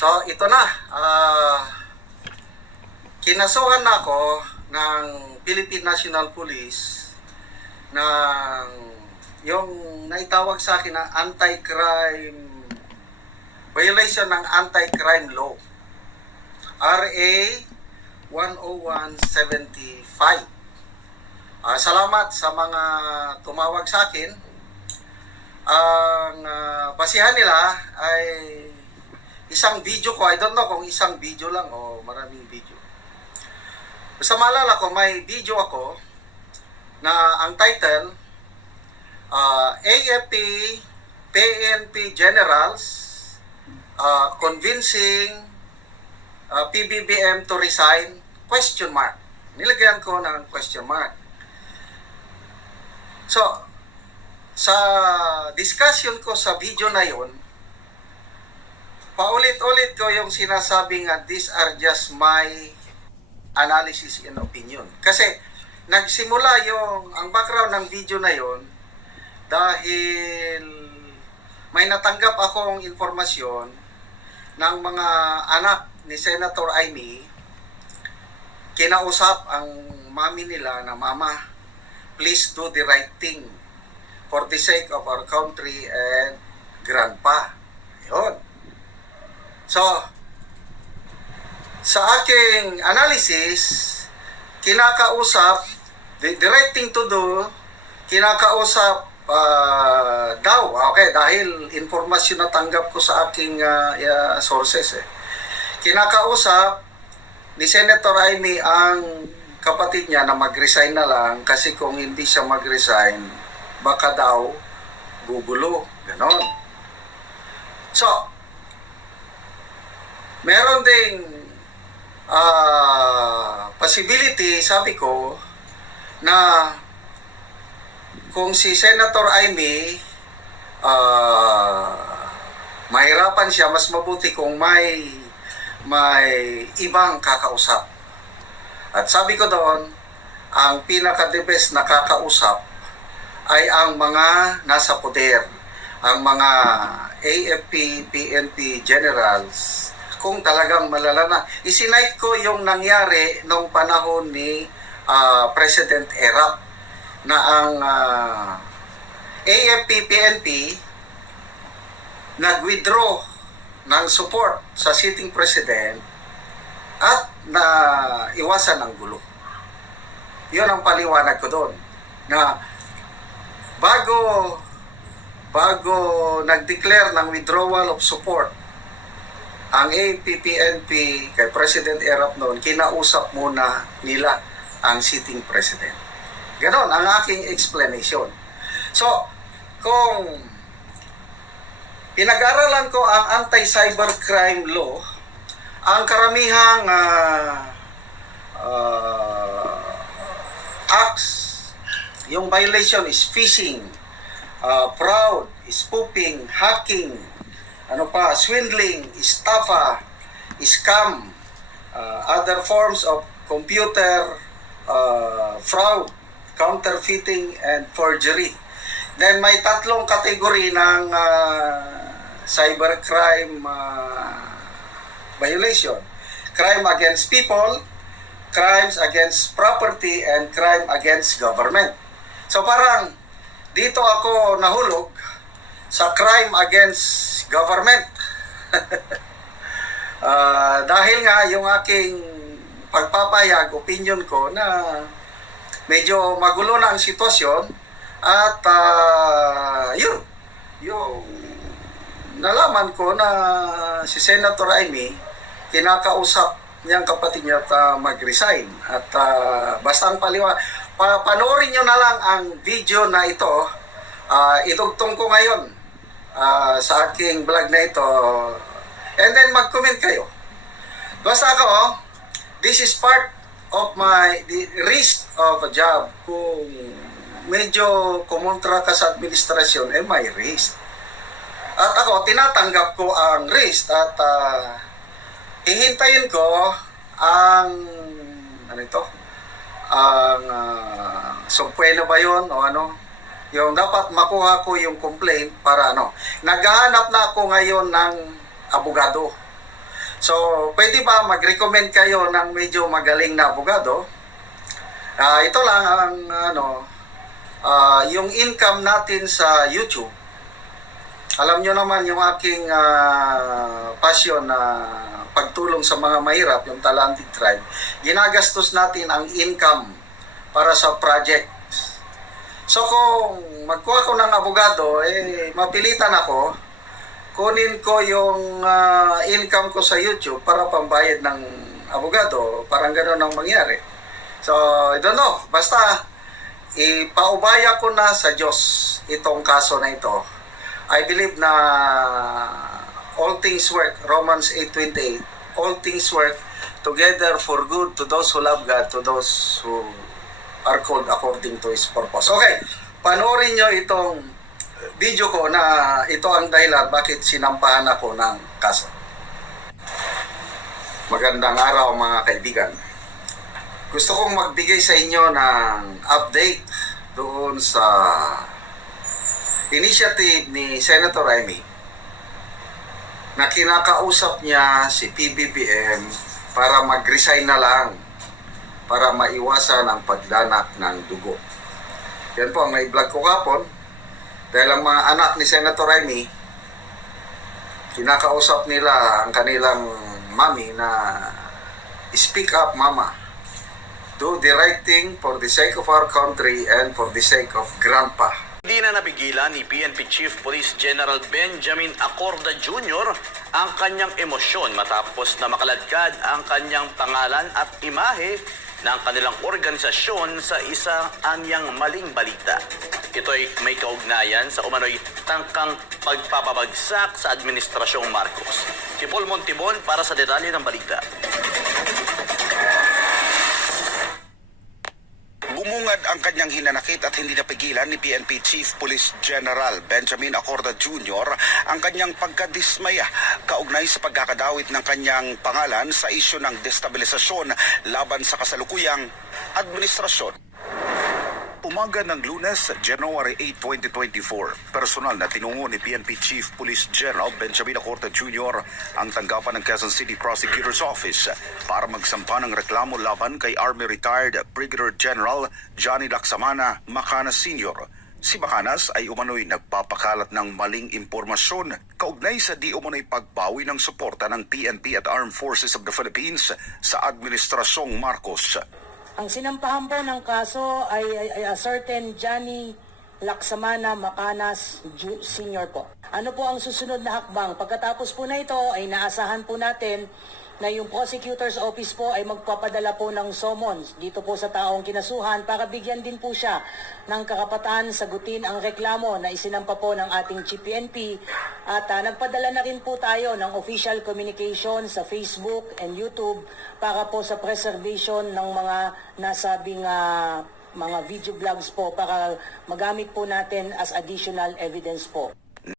So, ito na. Ah, kinasuhan na ako ng Philippine National Police ng yung naitawag sa akin na anti-crime violation ng anti-crime law. RA 10175. Ah, salamat sa mga tumawag sa akin. Ang ah, basihan nila ay isang video ko. I don't know kung isang video lang o maraming video. Basta maalala ko, may video ako na ang title ah, AFP PNP Generals ah, Convincing ah, PBBM to resign question mark. Nilagyan ko ng question mark. So, sa discussion ko sa video na yon, paulit-ulit ko yung sinasabi nga, these are just my analysis and opinion. Kasi, nagsimula yung, ang background ng video na yon dahil may natanggap akong informasyon ng mga anak ni Senator Amy, kinausap ang mami nila na, Mama, please do the right thing for the sake of our country and grandpa. Yun. So, sa aking analysis, kinakausap, thing to do, kinakausap ah, daw, okay, dahil informasyon na tanggap ko sa aking ah, ah, sources eh. Kinakausap ni Senator Amy ang kapatid niya na mag-resign na lang kasi kung hindi siya mag-resign, baka daw gugulo. Ganon. So, meron ding ah, possibility, sabi ko, na kung si Senator Amy ah, mahirapan siya, mas mabuti kung may may ibang kakausap. At sabi ko doon, ang pinaka-the na kakausap ay ang mga nasa poder, ang mga AFP, PNP generals, kung talagang malala na. Isinight ko yung nangyari nung panahon ni ah, President Erap na ang ah, AFP, PNP nag-withdraw ng support sa sitting president at na iwasan ang gulo. Yun ang paliwanag ko doon. Na bago bago nag-declare ng withdrawal of support ang APPNP kay President Erap noon, kinausap muna nila ang sitting president. Ganon ang aking explanation. So, kung pinag-aralan ko ang anti-cybercrime law, ang karamihang ah, ah, acts, yung violation is phishing, ah, fraud, spoofing, hacking, ano pa, swindling, estafa, scam, ah, other forms of computer ah, fraud, counterfeiting, and forgery. Then may tatlong kategory ng ah, cybercrime ah, violation. Crime against people, crimes against property, and crime against government. So parang dito ako nahulog sa crime against government. Ah, dahil nga yung aking pagpapayag, opinion ko na medyo magulo na ang sitwasyon at ah, yun, yung nalaman ko na si Senator Amy kinakausap niyang kapatid niya at ah, mag-resign at ah, basta ang paliwa pa panoorin niyo na lang ang video na ito Ah, idugtong ko ngayon ah, sa aking vlog na ito. And then mag-comment kayo. Basta ako oh, this is part of my the risk of a job. Kung medyo kumontra ka sa administrasyon eh may risk. At ako tinatanggap ko ang risk at ah, hihintayin ko ang ano ito? Ang uh, sumpueno ba yon o ano yung dapat makuha ko yung complaint para ano naghahanap na ako ngayon ng abogado So, pwede ba mag-recommend kayo ng medyo magaling na abogado? Ah, ito lang ang ano, ah, yung income natin sa YouTube. Alam nyo naman yung aking ah, passion na pagtulong sa mga mahirap, yung Talented Tribe. Ginagastos natin ang income para sa project. So kung magkuha ko ng abogado, eh mapilitan ako, kunin ko yung ah, income ko sa YouTube para pambayad ng abogado. Parang gano'n ang mangyari. So, I don't know. Basta, ipaubaya ko na sa Diyos itong kaso na ito. I believe na all things work, Romans 8.28, all things work together for good to those who love God, to those who are called according to His purpose. Okay, panoorin nyo itong video ko na ito ang dahilan bakit sinampahan ako ng kaso. Magandang araw mga kaibigan. Gusto kong magbigay sa inyo ng update doon sa initiative ni Senator Amy na kinakausap niya si PBBM para mag-resign na lang para maiwasan ang pagdanak ng dugo. Yan po ang nai-vlog ko kapon dahil ang mga anak ni Senator Amy kinakausap nila ang kanilang mami na speak up mama do the right thing for the sake of our country and for the sake of grandpa. Hindi na napigilan ni PNP Chief Police General Benjamin Acorda Jr. ang kanyang emosyon matapos na makaladkad ang kanyang pangalan at imahe ng kanilang organisasyon sa isang anyang maling balita. Ito'y may kaugnayan sa umano'y tangkang pagpapabagsak sa Administrasyong Marcos. Si Paul Montibon para sa detalye ng balita. Bumungad ang kanyang hinanakit at hindi napigilan ni PNP Chief Police General Benjamin Acorda Jr. ang kanyang pagkadismaya kaugnay sa pagkakadawit ng kanyang pangalan sa isyu ng destabilisasyon laban sa kasalukuyang administrasyon. Umaga ng lunes, January 8, 2024, personal na tinungo ni PNP Chief Police General Benjamin Acorta Jr. ang tanggapan ng Quezon City Prosecutor's Office para magsampa ng reklamo laban kay Army Retired Brigadier General Johnny Laksamana Macanas Sr. Si Macanas ay umano'y nagpapakalat ng maling impormasyon kaugnay sa di umano'y pagbawi ng suporta ng PNP at Armed Forces of the Philippines sa Administrasyong Marcos. Ang sinampahan po ng kaso ay, ay, ay a certain Johnny Laksamana Macanas Ju- Sr. po. Ano po ang susunod na hakbang? Pagkatapos po na ito ay naasahan po natin na yung prosecutor's office po ay magpapadala po ng summons dito po sa taong kinasuhan para bigyan din po siya ng karapatan sagutin ang reklamo na isinampa po ng ating GPNP at ah, nagpadala na rin po tayo ng official communication sa Facebook and YouTube para po sa preservation ng mga nasabing ah, mga video vlogs po para magamit po natin as additional evidence po.